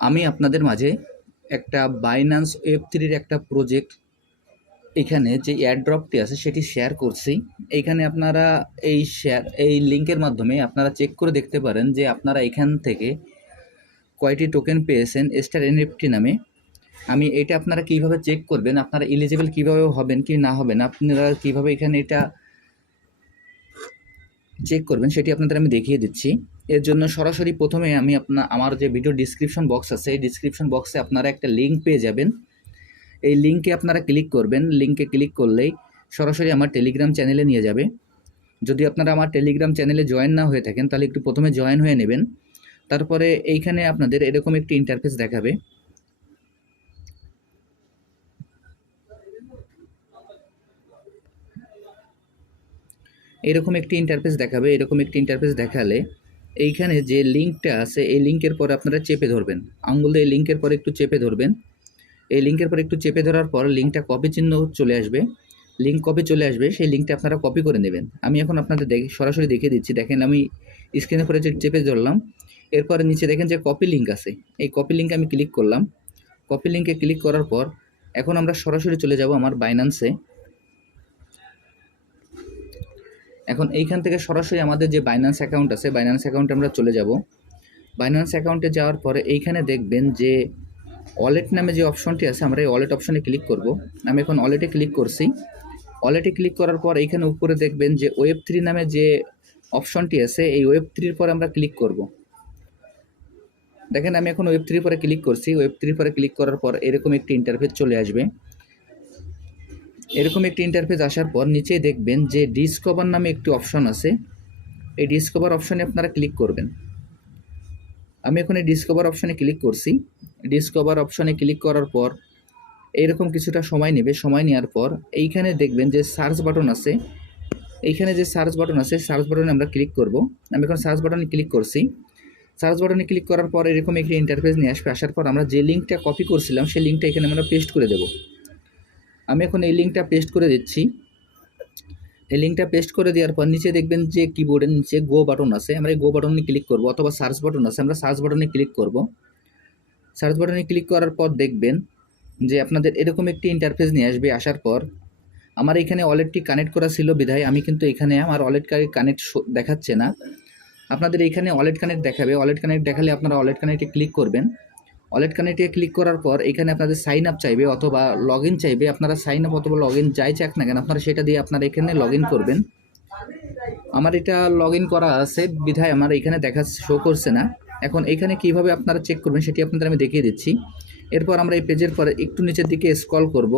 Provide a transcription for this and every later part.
আমি আপনাদের মাঝে একটা বাইন্যান্স ওয়েব থ্রির একটা প্রজেক্ট এখানে যে এয়ারড্রপটি আছে সেটি শেয়ার করছি। এইখানে আপনারা এই শেয়ার এই লিঙ্কের মাধ্যমে আপনারা চেক করে দেখতে পারেন যে আপনারা এখান থেকে কয়টি টোকেন পেয়েছেন স্টার এনএফটি নামে। আমি এটা আপনারা কীভাবে চেক করবেন, আপনারা এলিজিবল কীভাবে হবেন কি না হবেন, আপনারা কীভাবে এখানে এটা চেক করবেন সেটি আপনাদের আমি দেখিয়ে দিচ্ছি। এর জন্য সরাসরি প্রথমে আমি আপনার আমার যে ভিডিও ডিসক্রিপশন বক্স আছে, এই ডিসক্রিপশন বক্সে আপনারা একটা লিঙ্ক পেয়ে যাবেন। এই লিঙ্কে আপনারা ক্লিক করবেন। লিঙ্কে ক্লিক করলেই সরাসরি আমার টেলিগ্রাম চ্যানেলে নিয়ে যাবে। যদি আপনারা আমার টেলিগ্রাম চ্যানেলে জয়েন না হয়ে থাকেন, তাহলে একটু প্রথমে জয়েন হয়ে নেবেন। তারপরে এইখানে আপনাদের এরকম একটি ইন্টারফেস দেখাবে। এরকম একটি ইন্টারফেস দেখাবে। এরকম একটি ইন্টারফেস দেখালে এইখানে যে লিঙ্কটা আছে, এই লিঙ্কের পর আপনারা চেপে ধরবেন। আঙ্গুল দিয়ে লিঙ্কের পর একটু চেপে ধরবেন। এই লিঙ্কের পর একটু চেপে ধরার পর লিঙ্কটা কপি চিহ্ন চলে আসবে। লিঙ্ক কপি চলে আসবে, সেই লিঙ্কটা আপনারা কপি করে নেবেন। আমি এখন আপনাদের দেখে, সরাসরি দেখিয়ে দিচ্ছি। দেখেন আমি স্ক্রিনের পরে যে চেপে ধরলাম, এরপরে নিচে দেখেন যে কপি লিঙ্ক আছে। এই কপি লিঙ্কে আমি ক্লিক করলাম। কপি লিঙ্কে ক্লিক করার পর এখন আমরা সরাসরি চলে যাব আমার বাইন্যান্সে এখন এইখান থেকে সরাসরি আমাদের যে বাইন্যান্স অ্যাকাউন্ট আছে বাইন্যান্স অ্যাকাউন্টে আমরা চলে যাব। বাইন্যান্স অ্যাকাউন্টে যাওয়ার পরে এইখানে দেখবেন যে ওয়ালেট নামে যে অপশনটি আছে, আমরা এই ওয়ালেট অপশনে ক্লিক করব। আমি এখন ওয়ালেটে ক্লিক করছি। ওয়ালেটে ক্লিক করার পর এইখানে উপরে দেখবেন যে ওয়েব থ্রি নামে যে অপশনটি আছে, এই ওয়েব থ্রির পরে আমরা ক্লিক করব। দেখেন আমি এখন ওয়েব থ্রির পরে ক্লিক করছি। ওয়েব থ্রির পরে ক্লিক করার পর এরকম একটি ইন্টারফেস চলে আসবে। এরকম একটি ইন্টারফেস আসার পর নিচেই দেখবেন যে ডিসকভার নামে একটি অপশন আছে। এই ডিসকভার অপশনে আপনারা ক্লিক করবেন। আমি এখন এই ডিসকভার অপশনে ক্লিক করছি। ডিসকভার অপশনে ক্লিক করার পর এইরকম কিছুটা সময় নেবে। সময় নেওয়ার পর এইখানে দেখবেন যে সার্চ বাটন আছে। এইখানে যে সার্চ বাটন আছে সার্চ বাটনে আমরা ক্লিক করব। আমি এখন সার্চ বাটনে ক্লিক করছি। সার্চ বাটনে ক্লিক করার পর এরকম একটি ইন্টারফেস নিয়ে আসবে। আসার পর আমরা যে লিঙ্কটা কপি করছিলাম, সেই লিঙ্কটা এখানে আমরা পেস্ট করে দেবো। আমি এখন এই লিঙ্কটা পেস্ট করে দিচ্ছি। এই লিঙ্কটা পেস্ট করে দেওয়ার পর নিচে দেখবেন যে কিবোর্ডের নিচে গো বাটন আছে। আমরা এই গো বাটনে ক্লিক করব অথবা সার্চ বাটন আছে। আমরা সার্চ বাটনে ক্লিক করব। সার্চ বাটনে ক্লিক করার পর দেখবেন যে আপনাদের এরকম একটি ইন্টারফেস নিয়ে আসবে আসার পর। আমার এখানে ওয়ালেটটি কানেক্ট করা ছিল বিধায়। আমি কিন্তু এখানে আমার ওয়ালেট কানেক্ট দেখাচ্ছে না। আপনাদের এখানে ওয়ালেট কানেক্ট দেখাবে। ওয়ালেট কানেক্ট দেখালে আপনারা ওয়ালেট কানেক্টে ক্লিক করবেন। ওয়ালেট কানেক্টে ক্লিক করার পর এখানে আপনাদের সাইন আপ চাইবে অথবা লগ চাইবে। আপনারা সাইন আপ অথবা লগ ইন যাই চাক না কেন, আপনারা সেটা দিয়ে আপনারা এখানে লগ করবেন। আমার এটা লগ করা আছে, বিধায় আমার এখানে দেখা শো করছে না। এখন এখানে কীভাবে আপনারা চেক করবেন সেটি আপনাদের আমি দেখিয়ে দিচ্ছি। এরপর আমরা এই পেজের পরে একটু নিচের দিকে স্ক্রল করব।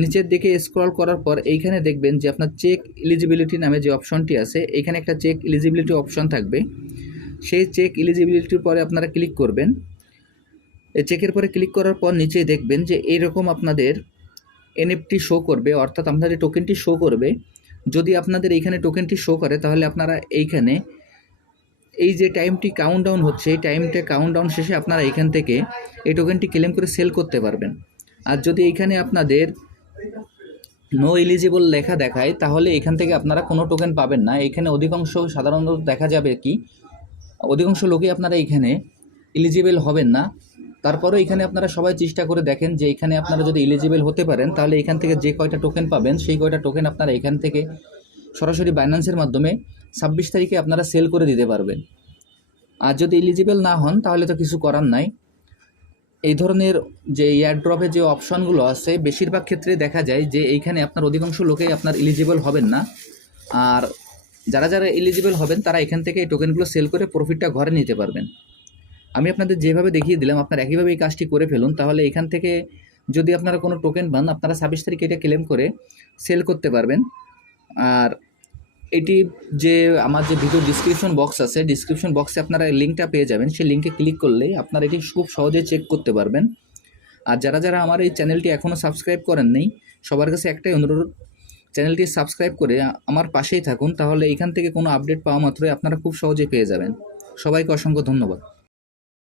নিচের দিকে স্ক্রল করার পর এইখানে দেখবেন যে আপনার চেক এলিজিবিলিটি নামে যে অপশনটি আছে, এইখানে একটা চেক এলিজিবিলিটি অপশন থাকবে। সেই চেক এলিজিবিলিটির পরে আপনারা ক্লিক করবেন। এই চেকের পরে ক্লিক করার পর নিচে দেখবেন যে এইরকম আপনাদের এনএফটি শো করবে, অর্থাৎ আপনাদের টোকেনটি শো করবে। যদি আপনাদের এইখানে টোকেনটি শো করে, তাহলে আপনারা এইখানে এই যে টাইমটি কাউন্ট ডাউন হচ্ছে, এই টাইমটা কাউন্ট ডাউন শেষে আপনারা এখান থেকে এই টোকেনটি ক্লেম করে সেল করতে পারবেন। আর যদি এইখানে আপনাদের নো এলিজিবল লেখা দেখায়, তাহলে এখান থেকে আপনারা কোনো টোকেন পাবেন না। এখানে অধিকাংশ সাধারণত দেখা যাবে কি, অধিকাংশ লোকই আপনারা এখানে এলিজিবল হবেন না। তারপরেও এখানে আপনারা সবাই চেষ্টা করে দেখেন যে এখানে আপনারা যদি এলিজিবল হতে পারেন, তাহলে এখান থেকে যে কয়টা টোকেন পাবেন, সেই কয়টা টোকেন আপনারা এখান থেকে সরাসরি বাইন্যান্সের মাধ্যমে ছাব্বিশ তারিখে আপনারা সেল করে দিতে পারবেন। আর যদি এলিজিবল না হন, তাহলে তো কিছু করার নাই। এই ধরনের যে এয়ারড্রপে যে অপশনগুলো আছে, বেশিরভাগ ক্ষেত্রে দেখা যায় যে এইখানে আপনার অধিকাংশ লোকেই আপনার এলিজিবল হবেন না। আর যারা যারা এলিজিবল হবেন, তারা এখান থেকে এই টোকেনগুলো সেল করে প্রফিটটা ঘরে নিতে পারবেন। আমি আপনাদের যেভাবে দেখিয়ে দিলাম, আপনারা একইভাবে এই কাজটি করে ফেলুন, তাহলে এখান থেকে যদি আপনারা কোনো টোকেন পান, আপনারা ছাব্বিশ তারিখ এটা ক্লেম করে সেল করতে পারবেন। আর এটি যে আমার যে ভিডিও ডিসক্রিপশন বক্স আছে ডিসক্রিপশন বক্সে আপনারা লিঙ্কটা পেয়ে যাবেন। সেই লিঙ্কে ক্লিক করলে আপনারা এটি খুব সহজে চেক করতে পারবেন। আর যারা যারা আমার এই চ্যানেলটি এখনও সাবস্ক্রাইব করেন নেই, সবার কাছে একটাই অনুরোধ চ্যানেলটি সাবস্ক্রাইব করে আমার পাশেই থাকুন, তাহলে এখান থেকে কোনো আপডেট পাওয়া মাত্রই আপনারা খুব সহজে পেয়ে যাবেন। সবাইকে অসংখ্য ধন্যবাদ।